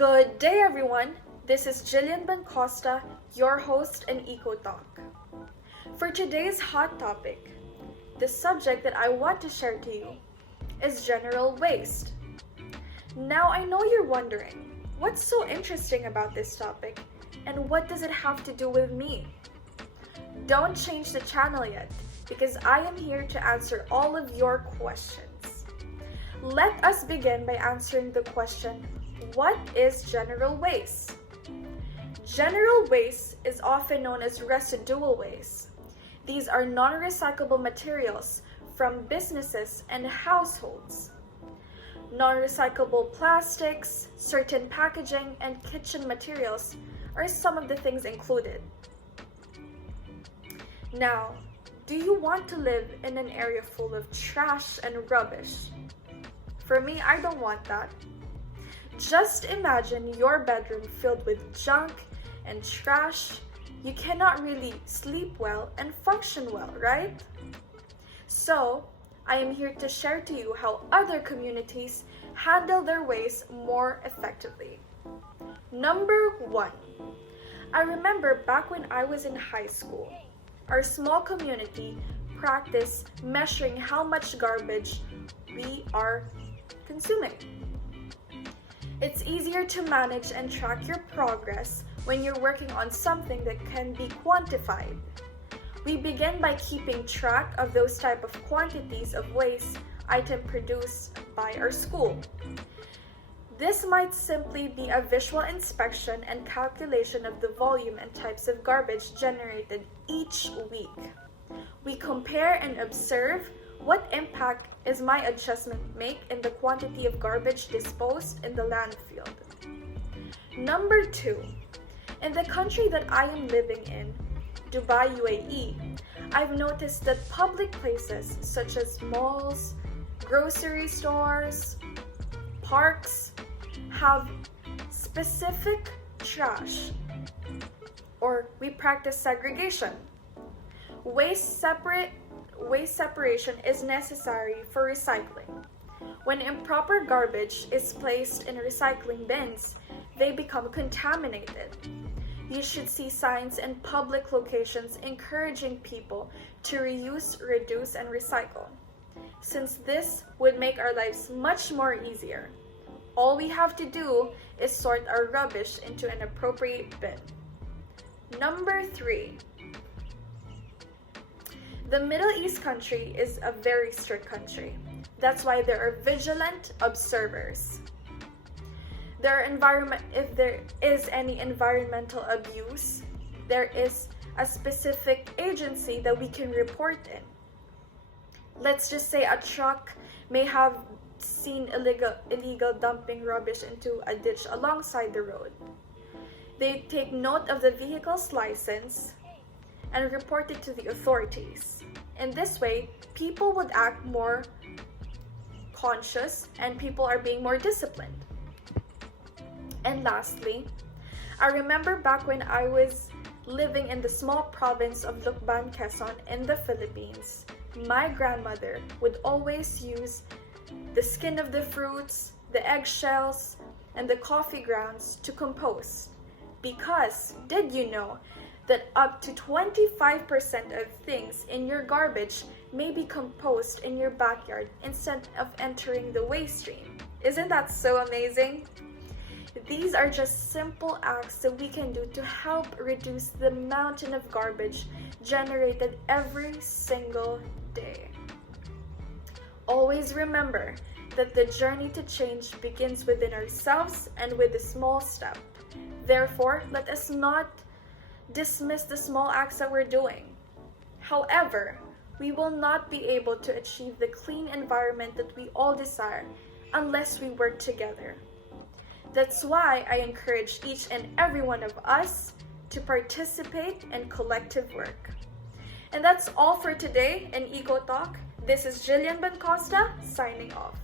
Good day, everyone. This is Gilianne Costa, your host in EcoTalk. For today's hot topic, the subject that I want to share to you is general waste. Now, I know you're wondering, what's so interesting about this topic, and what does it have to do with me? Don't change the channel yet, because I am here to answer all of your questions. Let us begin by answering the question, what is general waste? General waste is often known as residual waste. These are non-recyclable materials from businesses and households. Non-recyclable plastics, certain packaging, and kitchen materials are some of the things included. Now, do you want to live in an area full of trash and rubbish? For me, I don't want that. Just imagine your bedroom filled with junk and trash. You cannot really sleep well and function well, right? So, I am here to share to you how other communities handle their waste more effectively. Number 1. I remember back when I was in high school, our small community practiced measuring how much garbage we are consuming. It's easier to manage and track your progress when you're working on something that can be quantified. We begin by keeping track of those type of quantities of waste item produced by our school. This might simply be a visual inspection and calculation of the volume and types of garbage generated each week. We compare and observe what impact is my adjustment make in the quantity of garbage disposed in the landfill. Number 2. In the country that I am living in, Dubai, UAE, I've noticed that public places such as malls, grocery stores, parks have specific trash, or we practice segregation. Waste separation is necessary for recycling. When improper garbage is placed in recycling bins, they become contaminated. You should see signs in public locations encouraging people to reuse, reduce, and recycle, since this would make our lives much more easier. All we have to do is sort our rubbish into an appropriate bin. Number 3. The Middle East country is a very strict country. That's why there are vigilant observers. If there is any environmental abuse, there is a specific agency that we can report in. Let's just say a truck may have seen illegal dumping rubbish into a ditch alongside the road. They take note of the vehicle's license and report it to the authorities. In this way, people would act more conscious and people are being more disciplined. And lastly, I remember back when I was living in the small province of Lucban, Quezon in the Philippines, my grandmother would always use the skin of the fruits, the eggshells, and the coffee grounds to compost. Because, did you know that up to 25% of things in your garbage may be composted in your backyard instead of entering the waste stream? Isn't that so amazing? These are just simple acts that we can do to help reduce the mountain of garbage generated every single day. Always remember that the journey to change begins within ourselves and with a small step. Therefore, let us not dismiss the small acts that we're doing. However, we will not be able to achieve the clean environment that we all desire unless we work together. That's why I encourage each and every one of us to participate in collective work. And that's all for today in EcoTalk. This is Gilianne Costa signing off.